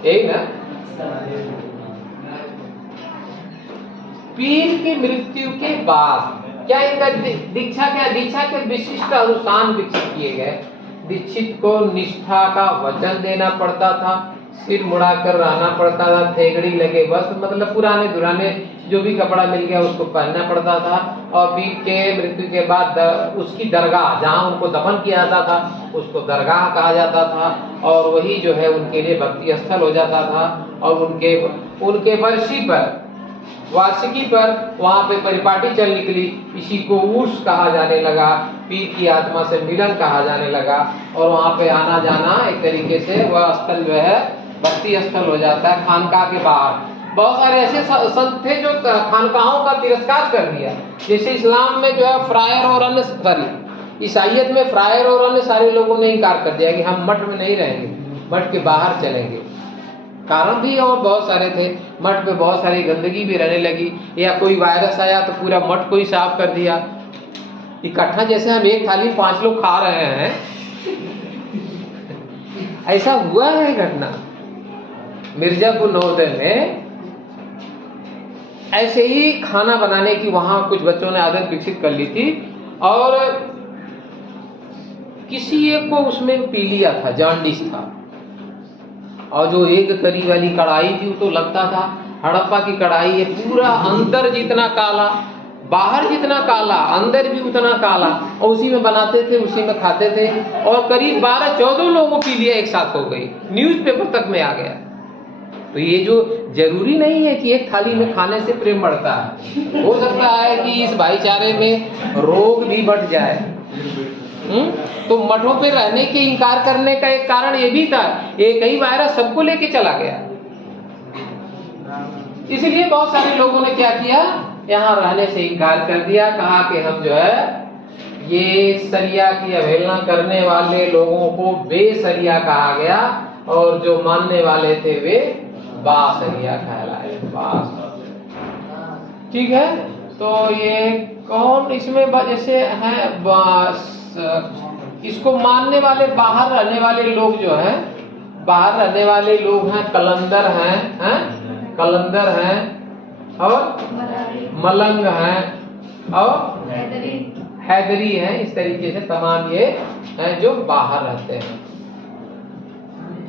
यही ना। पीर की मृत्यु के बाद क्या इनका दीक्षा के विशिष्ट अनुष्ठान विकसित किए गए। दीक्षित को निष्ठा का वचन देना पड़ता था, सिर मुड़ाकर रहना पड़ता था, थेगड़ी लगे बस, मतलब पुराने दुराने जो भी कपड़ा मिल गया उसको पहनना पड़ता था। और पीर के मृत्यु के बाद उसकी दरगाह, जहाँ उनको दफन किया जाता था उसको दरगाह कहा जाता था, और वही जो है उनके लिए भक्ति स्थल हो जाता था। और उनके वार्षिकी पर वहाँ पे परिपाटी चल निकली। इसी को उर्स कहा जाने लगा, पीर की आत्मा से मिलन कहा जाने लगा। और वहाँ पे आना जाना एक तरीके से वह स्थल जो है भक्ति स्थल हो जाता है। खानकाह के बाहर बहुत सारे ऐसे संत थे जो खानकाहों का तिरस्कार कर दिया। जैसे इस्लाम में जो है फ्रायर और अन्य, ईसाइयत में फ्रायर और अन्य सारे लोगों ने इनकार कर दिया कि हम मठ में नहीं रहेंगे, मठ के बाहर चलेंगे। कारण भी और बहुत सारे थे। मठ पे बहुत सारी गंदगी भी रहने लगी, या कोई वायरस आया तो पूरा मठ को ही साफ कर दिया इकट्ठा। जैसे हम एक थाली 5 लोग खा रहे हैं, ऐसा हुआ है घटना मिर्जापुर नवोदय में। ऐसे ही खाना बनाने की वहां कुछ बच्चों ने आदत विकसित कर ली थी, और किसी एक को उसमें पी लिया था, जॉन्डिस था। और जो एक करी वाली कढ़ाई थी वो तो लगता था हड़प्पा की कढ़ाई है, पूरा अंदर जितना काला, बाहर जितना काला, अंदर भी उतना काला। और उसी में बनाते थे, उसी में खाते थे, और करीब 12-14 लोगों को पी लिया, एक साथ हो गई, न्यूज़पेपर तक में आ गया। तो ये जो जरूरी नहीं है कि एक थाली में खाने से प्रेम बढ़ता है, हो सकता है कि इस भाईचारे में रोग भी बढ़ जाए। तो मठों पे रहने के इनकार करने का एक कारण ये भी था, एक ही वायरस सबको लेके चला गया। इसलिए बहुत सारे लोगों ने क्या किया, यहाँ रहने से इनकार कर दिया। कहा कि हम जो है ये सरिया की अवहेलना करने वाले लोगों को बेसरिया कहा गया, और जो मानने वाले थे वे बासरिया कहलाए। बास, ठीक है। तो ये कौन इसमें जैसे है, इसको मानने वाले बाहर रहने वाले लोग जो हैं, बाहर रहने वाले लोग हैं, कलंदर हैं, कलंदर हैं, और मलंग हैं, और हैदरी हैं। इस तरीके से तमाम ये हैं जो बाहर रहते हैं।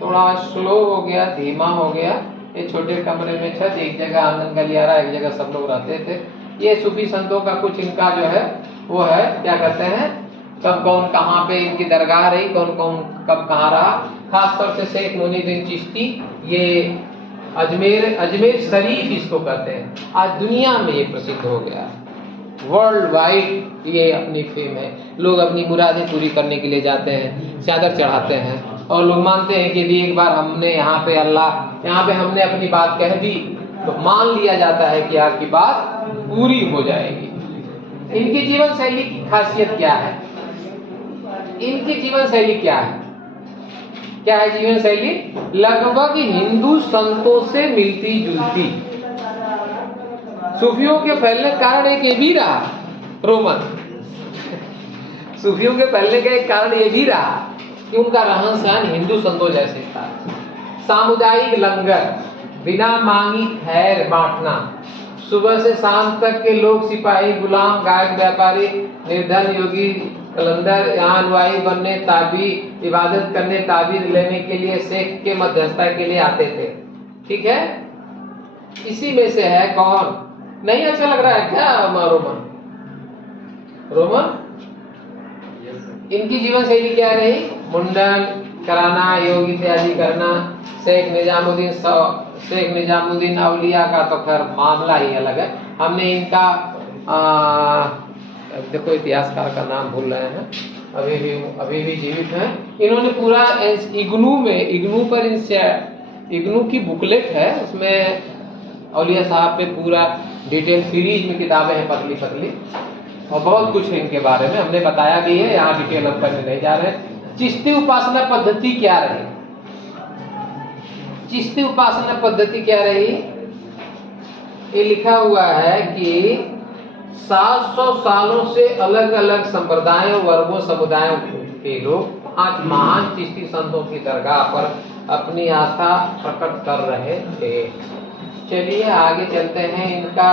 थोड़ा स्लो हो गया, धीमा हो गया। ये छोटे कमरे में छत, एक जगह आंगन गलियारा, एक जगह सब लोग रहते थे। ये सूफी संतों का कुछ इनका जो है वो है, क्या कहते हैं, कब कौन कहाँ पे इनकी दरगाह रही, कौन कौन कब कहाँ रहा। खासतौर से शेख मुनीद्दीन चिश्ती, ये अजमेर शरीफ इसको कहते हैं। आज दुनिया में ये प्रसिद्ध हो गया, वर्ल्ड वाइड ये अपनी फेम है। लोग अपनी मुरादें पूरी करने के लिए जाते हैं, चादर चढ़ाते हैं, और लोग मानते हैं कि यदि एक बार हमने यहाँ पे हमने अपनी बात कह दी तो मान लिया जाता है कि आपकी बात पूरी हो जाएगी। इनकी जीवन शैली की खासियत क्या है? इनकी जीवन शैली क्या है? क्या है जीवन शैली? लगभग हिंदू संतों से मिलती जुलती। सूफियों के फैलने का कारण एक ये भी रहा, रोमन सूफियों के फैलने का एक कारण ये भी रहा कि उनका रहन सहन हिंदू संतों जैसे था। सामुदायिक लंगर, बिना मांगी खैर बांटना, सुबह से शाम तक के लोग, सिपाही, गुलाम, गायक, व्यापारी, निर्धन, योगी, कलंदर, यहाँ अनुयायी बनने, ताबी इबादत करने, ताबीर लेने के लिए शेख के मध्यस्थता के लिए आते थे। ठीक है। इसी में से है कौन? नहीं अच्छा लग रहा है क्या? रोमन इनकी जीवन शैली क्या रही? मुंडन कराना, योग इत्यादि करना। शेख निजामुद्दीन शेख निजामुद्दीन औलिया का तो खैर मामला ही अलग है। हमने इनका देखो इतिहासकार का नाम भूल रहे हैं, अभी भी जीवित हैं। इन्होंने पूरा इग्नू की बुकलेट है, उसमें औलिया साहब पे पूरा डिटेल सीरीज में किताबें हैं, पतली पतली, और बहुत कुछ है इनके बारे में, हमने बताया भी है, यहाँ डिटेल हम करने नहीं जा रहे। चिश्ती उपासना पद्धति क्या रही? चिश्ती उपासना पद्धति क्या रही? ये लिखा हुआ है कि 700 सालों से अलग अलग संप्रदायों, वर्गों, समुदायों के लोग 5 महान चिश्ती संतों की दरगाह पर अपनी आस्था प्रकट कर रहे थे। चलिए आगे चलते हैं। इनका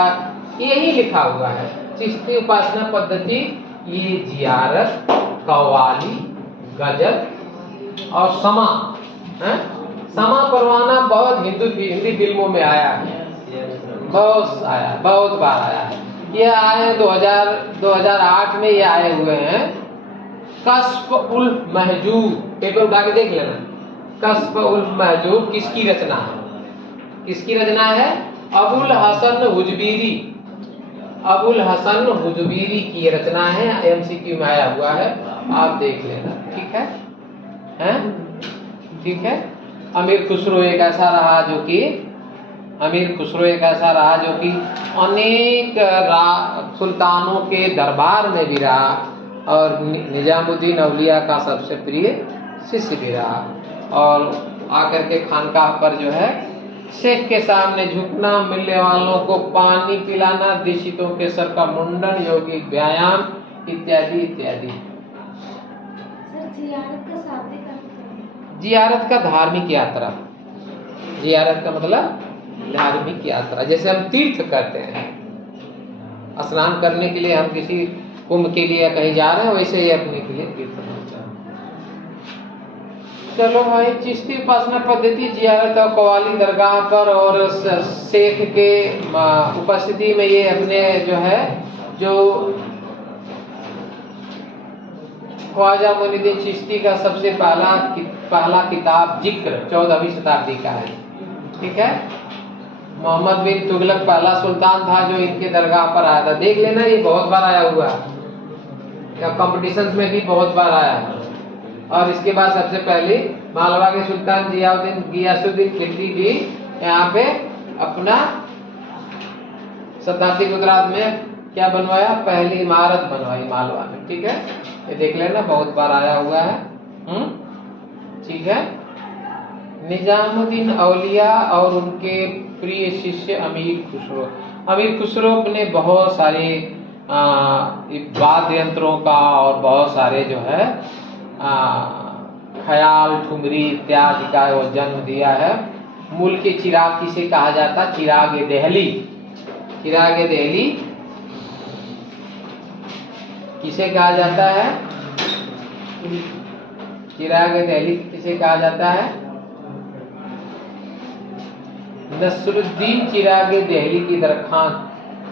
यही लिखा हुआ है, चिश्ती उपासना पद्धति, ये जियारत, कव्वाली, गजल और समा है। समा परवाना बहुत हिंदी फिल्मों में आया है, बहुत बार आया है। ये आए 2008 में ये आए हुए हैं। कश्फ उल महजूब, पेपर उठा के देख लेना। कश्फ उल महजूब किसकी रचना है? किसकी रचना है? अबुल हसन हुजबीरी की रचना है। एमसीक्यू में आया हुआ है, आप देख लेना। ठीक है, हैं? ठीक है। अमीर खुसरो एक ऐसा रहा जो कि अनेक सुल्तानों के दरबार में भी रहा और निजामुद्दीन औलिया का सबसे प्रिय शिष्य भी रहा। और आकर के खानकाह पर जो है शेख के सामने झुकना, मिलने वालों को पानी पिलाना, दीक्षितों के सर का मुंडन, यौगिक व्यायाम इत्यादि इत्यादि। जियारत का धार्मिक यात्रा। जियारत का मतलब धार्मिक यात्रा, जैसे हम तीर्थ करते हैं, स्नान करने के लिए हम किसी कुंभ के लिए कहीं जा रहे हैं, वैसे ही अपने के लिए तीर्थ पहुंचा। चलो भाई, चिश्ती उपासना पद्धति, जियारत और कव्वाली दरगाह पर और शेख के उपस्थिति में ये अपने जो ख्वाजा मोइनुद्दीन चिश्ती का सबसे पहला किताब जिक्र 14वीं शताब्दी का है। ठीक है। मोहम्मद बिन तुगलक पहला सुल्तान था जो इनके दरगाह पर आया था। देख लेना, ये बहुत बार आया हुआ है, कंपटीशंस में भी बहुत बार आया है। और इसके बाद सबसे पहले मालवा के सुल्तान गियासुद्दीन खिलजी भी यहाँ पे अपना शताब्दी गुजरात में क्या बनवाया, पहली इमारत बनवाई मालवा में। ठीक है, ये देख लेना, बहुत बार आया हुआ है। ठीक है। निजामुद्दीन औलिया और उनके प्रिय शिष्य अमीर खुसरो ने बहुत सारे वाद्य यंत्रों का और बहुत सारे जो है ख्याल, ठुमरी इत्यादि का वो जन्म दिया है। मूल के चिराग किसे कहा जाता? चिराग देहली। चिराग देहली किसे कहा जाता है? चिराग देहली किसे कहा जाता है? नसरुद्दीन चिराग देहली की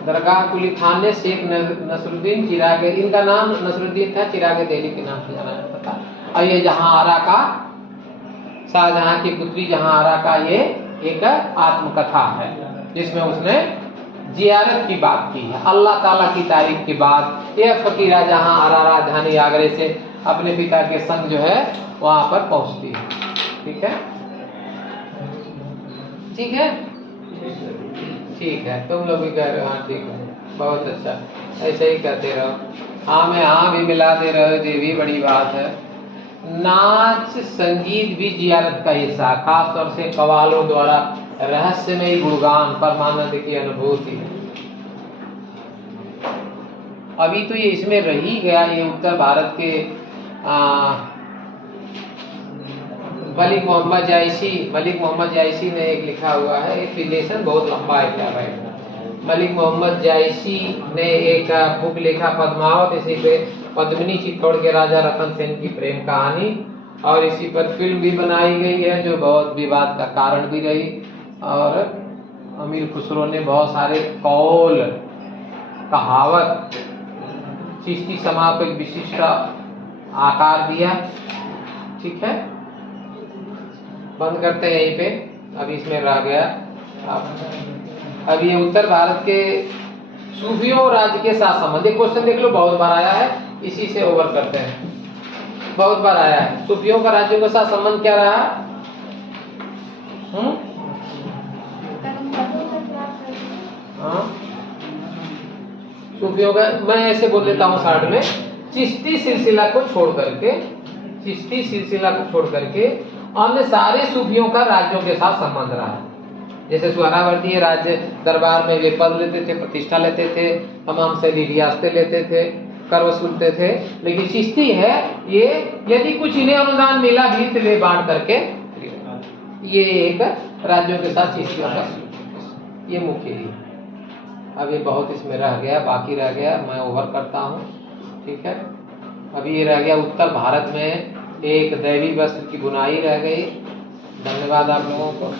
दरगाह कुली खान ने शेख नसरुद्दीन चिराग, इनका नाम नसरुद्दीन था, चिराग देहली के नाम से जाना जाता था। और ये जहां आरा का, शाहजहां की पुत्री जहां आरा का ये एक आत्मकथा है जिसमें उसने जियारत की बात की है, अल्लाह ताला की तारीफ की बात। यह फकीरा जहां आरा राजधानी आगरे से अपने पिता के संग जो है वहां पर पहुंचती है। ठीक है, ठीक है, ठीक है। तुम लोग भी कह रहे हो हाँ ठीक है, बहुत अच्छा, ऐसे ही करते रहो। हाँ में हाँ भी मिला दे रहे हो, ये भी बड़ी बात है। नाच संगीत भी जियारत का हिस्सा, खास तौर से कव्वालों द्वारा रहस्यमय गुणगान, परमानंद की अनुभूति। अभी तो ये इसमें रही गया, ये उत्तर भारत के मलिक मोहम्मद जायसी ने एक लिखा हुआ है, एक रिलेशन बहुत लंबा है क्या भाई। मलिक मोहम्मद जायसी ने एक बुक लिखा पद्मावत, इसी पे पद्मिनी चित्तौड़ के राजा रतन सेन की प्रेम कहानी, और इसी पर फिल्म भी बनाई गई है जो बहुत विवाद का कारण भी रही। और अमीर खुसरो ने बहुत सारे कौल, कहावत, चिश्ती समाज को एक विशिष्ट आकार दिया। ठीक है, बंद करते हैं यहीं पे, अभी इसमें रह गया अब ये उत्तर भारत के सूफियों राज्य के साथ संबंधित क्वेश्चन देख लो, बहुत बार आया है, इसी से ओवर करते हैं। बहुत बार आया है, सूफियों का राज्यों के साथ संबंध क्या रहा? हाँ, सूफियों का मैं ऐसे बोल देता हूँ शॉर्ट में, चिश्ती सिलसिला को छोड़ करके, चिश्ती सिलसिला को छोड़ करके अन्य सारे सूफियों का राज्यों के साथ संबंध रहा है। जैसे सुहरावर्ती राज्य दरबार में वे पद लेते थे, प्रतिष्ठा लेते थे, तमाम से रियासतें लेते थे, कर वसूलते थे, लेकिन चिश्ती है ये यदि कुछ इन्हें अनुदान मिला भी तो वे बांट करके, ये एक राज्यों के साथ चिश्तियों का ये मुख्य ही। अब ये बहुत इसमें रह गया, बाकी रह गया, मैं ओवर करता हूँ, ठीक है। अभी ये रह गया उत्तर भारत में एक दैवी वस्त्र की बुनाई रह गई। धन्यवाद आप लोगों को।